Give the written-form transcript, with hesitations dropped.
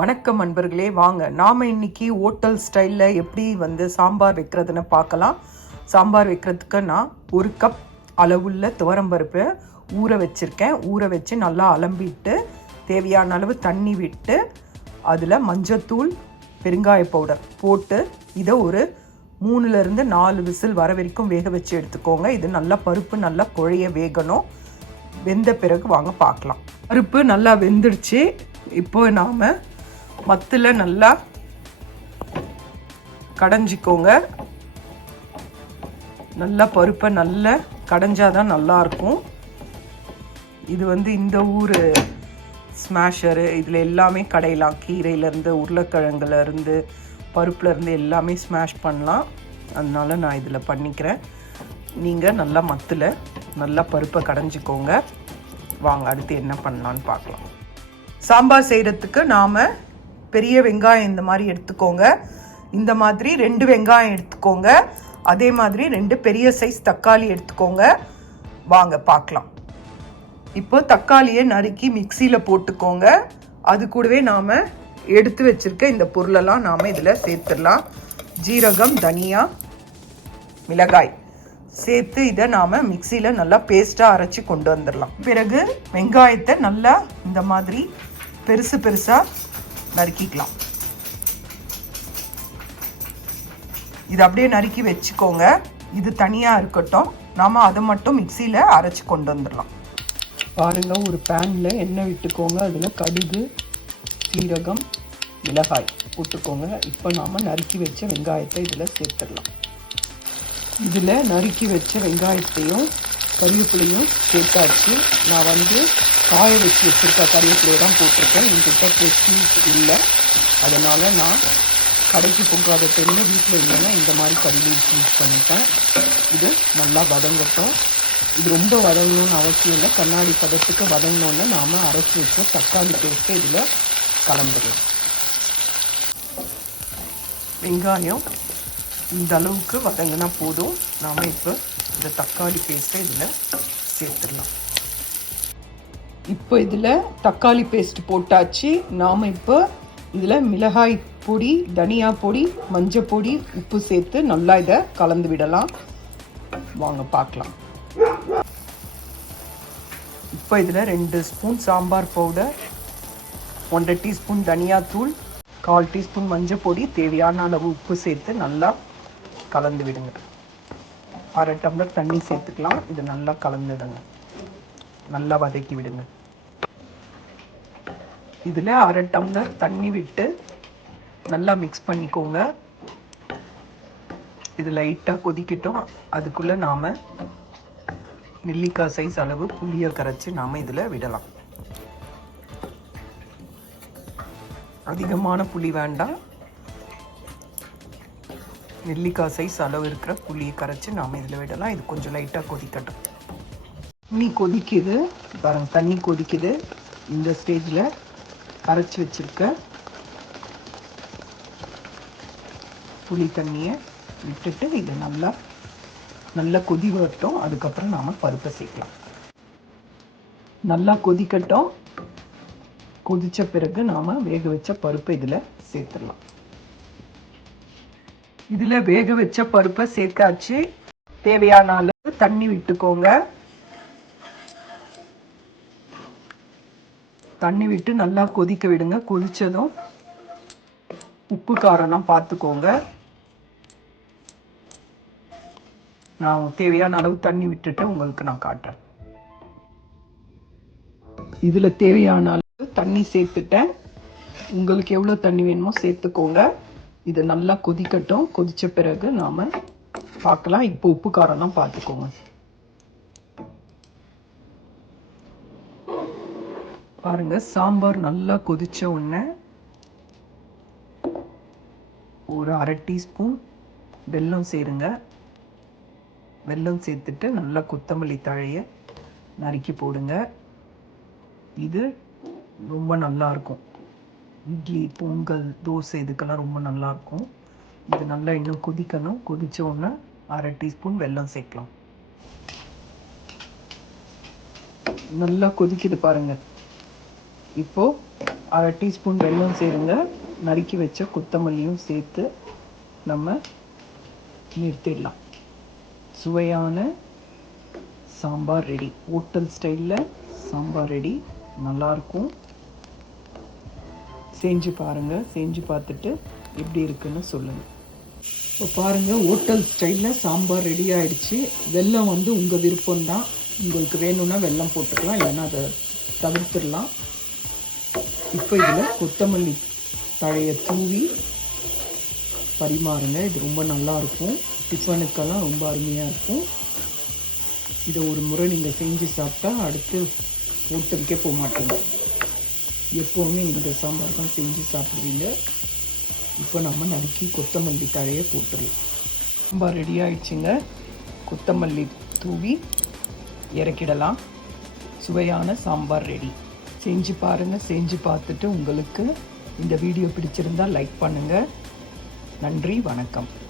வணக்கம் அன்பர்களே, வாங்க நாம் இன்னைக்கு ஹோட்டல் ஸ்டைலில் எப்படி சாம்பார் வைக்கிறதுன்னு பார்க்கலாம். சாம்பார் வைக்கிறதுக்கு நான் 1 கப் அளவுள்ள துவரம்பருப்பு ஊற வச்சுருக்கேன். ஊற வச்சு நல்லா அலம்பிட்டு தேவையான அளவு தண்ணி விட்டு அதில் மஞ்சத்தூள், பெருங்காய பவுடர் போட்டு இதை ஒரு 3லேருந்து 4 விசில் வர வரைக்கும் வேக வச்சு எடுத்துக்கோங்க. இது நல்லா பருப்பு நல்லா குழைய வேகணும். வெந்த பிறகு வாங்க பார்க்கலாம். பருப்பு நல்லா வெந்துடுச்சு. இப்போ நாம் மத்தில் நல்லா கடைஞ்சிக்கோங்க. நல்லா பருப்பை நல்லா கடைஞ்சாதான் நல்லாயிருக்கும். இது இந்த ஊர் ஸ்மாஷரு, இதில் எல்லாமே கடையலாம். கீரையிலேருந்து, உருளைக்கிழங்குலேருந்து, பருப்புலேருந்து எல்லாமே ஸ்மாஷ் பண்ணலாம். அதனால நான் இதில் பண்ணிக்கிறேன். நீங்கள் நல்லா மத்தில் நல்லா பருப்பை கடைஞ்சிக்கோங்க. வாங்க அடுத்து என்ன பண்ணலான்னு பார்க்கலாம். சாம்பார் செய்கிறதுக்கு நாம் பெரிய வெங்காயம் இந்த மாதிரி எடுத்துக்கோங்க. இந்த மாதிரி 2 வெங்காயம் எடுத்துக்கோங்க. அதே மாதிரி 2 பெரிய சைஸ் தக்காளி எடுத்துக்கோங்க. வாங்க பார்க்கலாம். இப்போ தக்காளியை நறுக்கி மிக்சியில் போட்டுக்கோங்க. அது கூடவே நாம் எடுத்து வச்சுருக்க இந்த பொருளெல்லாம் நாம் இதில் சேர்த்துடலாம். ஜீரகம், தனியா, மிளகாய் சேர்த்து இதை நாம் மிக்சியில் நல்லா பேஸ்ட்டாக அரைச்சி கொண்டு வந்துடலாம். பிறகு வெங்காயத்தை நல்லா இந்த மாதிரி பெருசு பெருசாக நறுக்கிக்கலாம். இது அப்படியே நறுக்கி வச்சுக்கோங்க. இது தனியாக இருக்கட்டும். நாம் அதை மட்டும் மிக்சியில் அரைச்சி கொண்டு வந்துடலாம். பாருங்கள், ஒரு பேனில் எண்ணெய் விட்டுக்கோங்க. அதில் கடுகு, சீரகம், மிளகாய் போட்டுக்கோங்க. இப்போ நாம் நறுக்கி வச்ச வெங்காயத்தை இதில் சேர்த்துடலாம். இதில் நறுக்கி வச்ச வெங்காயத்தையும் கறிவேப்பிலையும் சேர்த்தாச்சு. நான் காய வச்சு வச்சுருக்க கறிவேப்பிலையை தான் போட்டிருக்கேன். என்கிட்ட ஃப்ரெஷ் இல்லை, அதனால் நான் கடைக்கு போகாத டைமில் வீட்டில் இல்லைன்னா இந்த மாதிரி கறிவேப்பிலை யூஸ் பண்ணிட்டேன். இது நல்லா வதங்கட்டும். இது ரொம்ப வதங்கணும்னு அவசியம் இல்லை. கண்ணாடி பதத்துக்கு வதங்கினோன்னு நாம் அரைச்சி வச்ச தக்காளி பேஸ்ட்டு இதில் கலந்துடலாம். வெங்காயம் இந்த அளவுக்கு வதங்கினா போதும். நாம் இப்போ இந்த தக்காளி பேஸ்ட்டை இதில் சேர்த்துடலாம். இப்போ இதில் தக்காளி பேஸ்ட் போட்டாச்சு. நாம் இப்போ இதில் மிளகாய் பொடி, தனியா பொடி, மஞ்சள் பொடி, உப்பு சேர்த்து நல்லா இதை கலந்து விடலாம். வாங்க பார்க்கலாம். இப்போ இதில் 2 ஸ்பூன் சாம்பார் பவுடர், 1.5 டீஸ்பூன் தனியாத்தூள், 1/4 டீஸ்பூன் மஞ்சள் பொடி, தேவையான அளவு உப்பு சேர்த்து நல்லா கலந்து விடுங்க. 1/2 டம்ளர் தண்ணி சேர்த்துக்கலாம். இது நல்லா கலந்துடுங்க. நல்லா வதக்கி விடுங்க. இதில் 1/2 டம்ளர் தண்ணி விட்டு நல்லா மிக்ஸ் பண்ணிக்கோங்க. இது லைட்டாக கொதிக்கட்டும். அதுக்குள்ளே நாம் நெல்லிக்காய் சைஸ் அளவு புளியை கரைச்சி நாம் இதில் விடலாம். அதிகமான புளி வேண்டாம். நெல்லிக்காய் சைஸ் அளவு இருக்கிற புளியை கரைச்சி நாம் இதில் விடலாம். இது கொஞ்சம் லைட்டாக கொதிக்கட்டும். தண்ணி கொதிக்குது பாருங்க, தண்ணி கொதிக்குது. இந்த ஸ்டேஜில் கரைச்சி வச்சுருக்க புளி தண்ணியை விட்டுட்டு இது நல்லா கொதி வரட்டும். அதுக்கப்புறம் நாம் பருப்பை சேர்க்கலாம். நல்லா கொதிக்கட்டும். கொதித்த பிறகு நாம் வேக வச்ச பருப்பை இதில் சேர்த்துடலாம். இதில் வேக வச்ச பருப்பை சேர்த்தாச்சு. தேவையான அளவு தண்ணி விட்டுக்கோங்க. தண்ணி விட்டு நல்லா கொதிக்க விடுங்க. கொதித்ததும் உப்பு காரம்லாம் பார்த்துக்கோங்க. நான் தேவையான அளவு தண்ணி விட்டுட்டு உங்களுக்கு நான் காட்டுறேன். இதில் தேவையான அளவு தண்ணி சேர்த்துட்டேன். உங்களுக்கு எவ்வளோ தண்ணி வேணுமோ சேர்த்துக்கோங்க. இது நல்லா கொதிக்கட்டும். கொதித்த பிறகு நாம் பார்க்கலாம். இப்போ உப்பு காரம்லாம் பார்த்துக்கோங்க. பாருங்க, சாம்பார் நல்லா கொதிச்ச உடனே ஒரு 1/2 டீஸ்பூன் வெல்லம் சேருங்க. வெல்லம் சேர்த்துட்டு நல்லா கொத்தமல்லி தழையை நறுக்கி போடுங்க. இது ரொம்ப நல்லாயிருக்கும். இட்லி, பொங்கல், தோசை இதுக்கெல்லாம் ரொம்ப நல்லாயிருக்கும். இது நல்லா இன்னும் கொதிக்கணும். கொதித்த உடனே 1/2 டீஸ்பூன் வெல்லம் சேர்க்கலாம். நல்லா கொதிக்குது பாருங்கள். இப்போது 1/2 டீஸ்பூன் வெல்லம் சேருங்க. நறுக்கி வச்ச கொத்தமல்லியும் சேர்த்து நம்ம நிறுத்திடலாம். சுவையான சாம்பார் ரெடி. ஹோட்டல் ஸ்டைலில் சாம்பார் ரெடி. நல்லாயிருக்கும். செஞ்சு பாருங்கள். செஞ்சு பார்த்துட்டு எப்படி இருக்குன்னு சொல்லுங்கள். இப்போ பாருங்கள், ஹோட்டல் ஸ்டைலில் சாம்பார் ரெடி ஆகிடுச்சு. வெல்லம் வந்து உங்கள் விருப்பம்தான். உங்களுக்கு வேணும்னா வெல்லம் போட்டுக்கலாம், இல்லைன்னா அதை தவிர்த்துடலாம். இப்போ இதில் கொத்தமல்லி தழையை தூவி பரிமாறுங்க. இது ரொம்ப நல்லாயிருக்கும். டிஃபனுக்கெல்லாம் ரொம்ப அருமையாக இருக்கும். இதை ஒரு முறை நீங்கள் செஞ்சு சாப்பிட்டா அடுத்து ஹோட்டலுக்கே போக மாட்டீங்க. எப்போவுமே இந்த சாம்பார் தான் செஞ்சு சாப்பிடுவீங்க. இப்போ நம்ம நறுக்கி கொத்தமல்லி தழையை போட்டுடலாம். சாம்பார் ரெடி ஆயிடுச்சுங்க. கொத்தமல்லி தூவி இறக்கிடலாம். சுவையான சாம்பார் ரெடி. செஞ்சு பாருங்கள். செஞ்சு பார்த்துட்டு உங்களுக்கு இந்த வீடியோ பிடிச்சிருந்தால் லைக் பண்ணுங்கள். நன்றி, வணக்கம்.